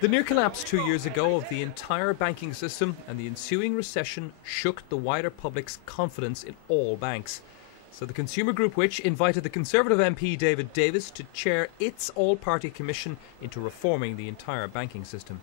The near collapse 2 years ago of the entire banking system and the ensuing recession shook the wider public's confidence in all banks. So the Consumer Group, which invited the Conservative MP David Davis to chair its all-party commission into reforming the entire banking system.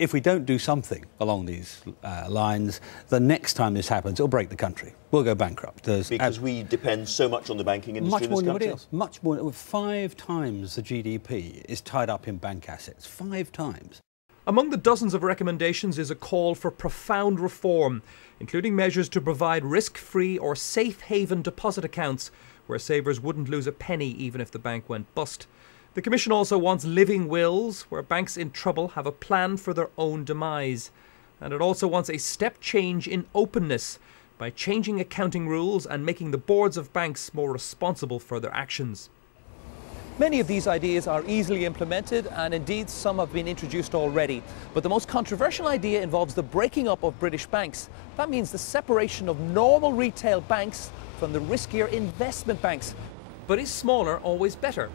If we don't do something along these lines, the next time this happens, it'll break the country. We'll go bankrupt. Because we depend so much on the banking industry in this country? Much more than anybody else. Much more. 5 times the GDP is tied up in bank assets. 5 times. Among the dozens of recommendations is a call for profound reform, including measures to provide risk-free or safe haven deposit accounts where savers wouldn't lose a penny even if the bank went bust. The Commission also wants living wills, where banks in trouble have a plan for their own demise. And it also wants a step change in openness by changing accounting rules and making the boards of banks more responsible for their actions. Many of these ideas are easily implemented, and indeed some have been introduced already. But the most controversial idea involves the breaking up of British banks. That means the separation of normal retail banks from the riskier investment banks. But is smaller always better?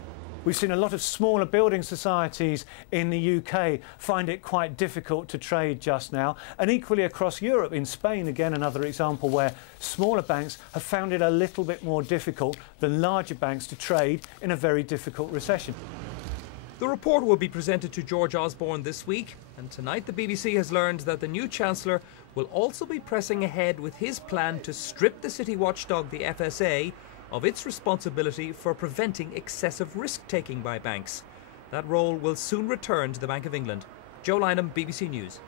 We've seen a lot of smaller building societies in the UK find it quite difficult to trade just now, and equally across Europe. In Spain, again, another example where smaller banks have found it a little bit more difficult than larger banks to trade in a very difficult recession. The report will be presented to George Osborne this week, and tonight the BBC has learned that the new Chancellor will also be pressing ahead with his plan to strip the city watchdog, the FSA, of its responsibility for preventing excessive risk-taking by banks. That role will soon return to the Bank of England. Joe Lynam, BBC News.